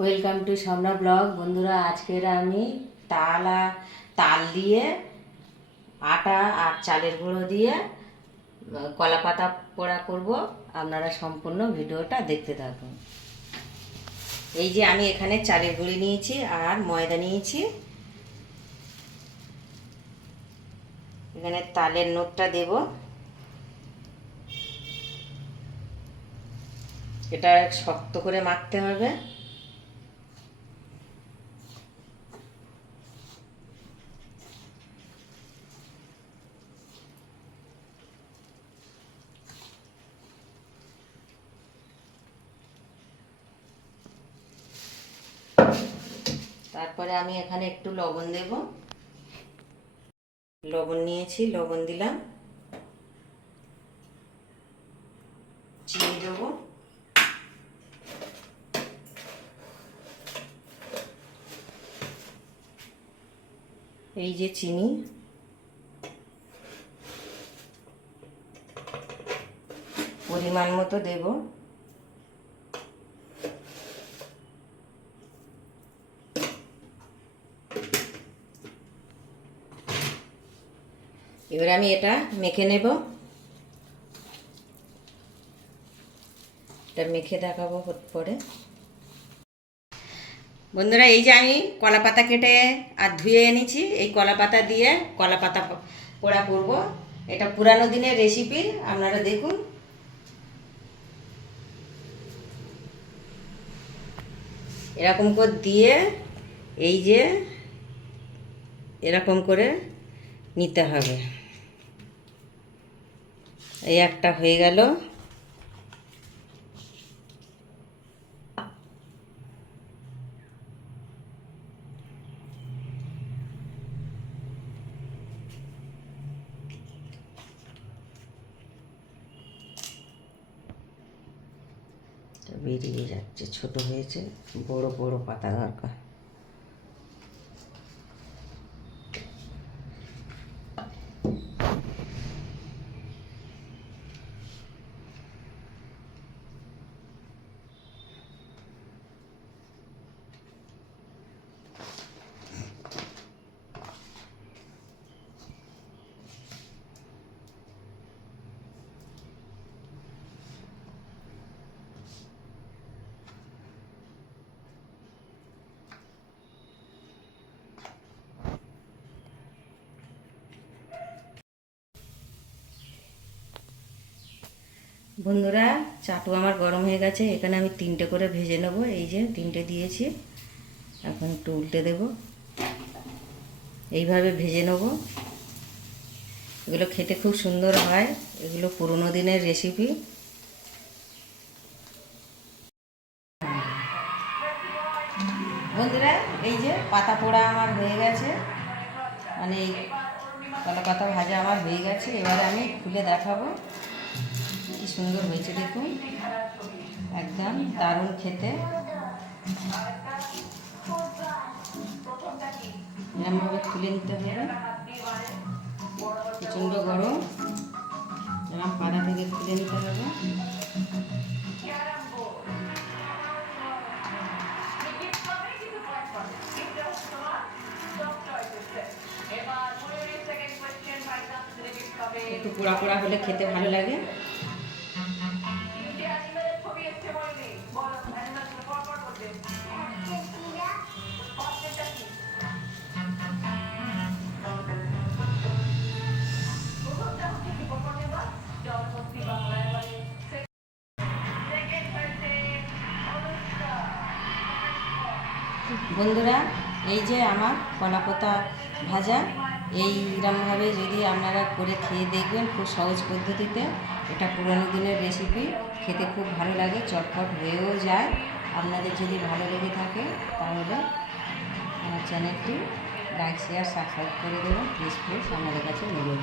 Welcome to সামনা blog. বন্ধুরা, আজকের আমি তাল তাল দিয়ে, আটা আর চালের গুঁড়ো দিয়ে, কলা পাতা পোড়া করব। আপনারা সম্পূর্ণ ভিডিওটা দেখতে থাকুন। এই যে আমি এখানে চালের গুঁড়ি নিয়েছি আর ময়দা নিয়েছি। এখানে তালের নোটটা দেব। এটা শক্ত করে মাখতে হবে। তারপরে আমি এখানে একটু লবণ দেব। লবণ নিয়েছি, লবণ দিলাম। চিনি দেবো। এই যে চিনি। পরিমাণ মতো দেবো। এবার আমি এটা মেখে নেব। এটা মেখে দেখাবো পরে বন্ধুরা, এই যে আমি কলা পাতা কেটে আর ধুয়ে এনেছি। এই কলা পাতা দিয়ে কলা পাতা পোড়া করব। এটা পুরানো দিনের রেসিপি আপনারা দেখুন। এরকম করে দিয়ে, এই যে এরকম করে নিতে হবে। এই একটা হয়ে গেল। বেরিয়ে যাচ্ছে ছোট হয়েছে বড় বড় পাতা দরকার। বন্ধুরা, চাটু আমার গরম হয়ে গেছে, এখানে আমি তিনটে করে ভেজে নেব। এই যে তিনটে দিয়েছি, এখন একটু উল্টে দেব। এইভাবে ভেজে নেব। এগুলো খেতে খুব সুন্দর হয়, এগুলো পুরোনো দিনের রেসিপি বন্ধুরা, এই যে পাতা পোড়া আমার হয়ে গেছে। মানে এই কলা পাতা ভাজা আমার হয়ে গেছে, এবারে আমি খুলে দেখাবো। কি সুন্দর হয়েছে দেখুন। একদম দারুণ খেতে। এরমভাবে খুলে নিতে হবে। প্রচণ্ড গরম। এরম পাড়া থেকে খুলে নিতে হবে। একটু পোড়া পোড়া হলে খেতে ভালো লাগে। বন্ধুরা, এই যে আমার কলাপাতা ভাজা, এই এইরকমভাবে যদি আপনারা করে খেয়ে দেখবেন খুব সহজ পদ্ধতিতে, এটা পুরোনো দিনের রেসিপি খেতে খুব ভালো লাগে, চটপট হয়েও যায়। আপনাদের যদি ভালো লেগে থাকে, তাহলে আমার চ্যানেলটি লাইক শেয়ার সাবস্ক্রাইব করে দেবেন প্লিজ প্লিজ আমাদের কাছে অনুরোধ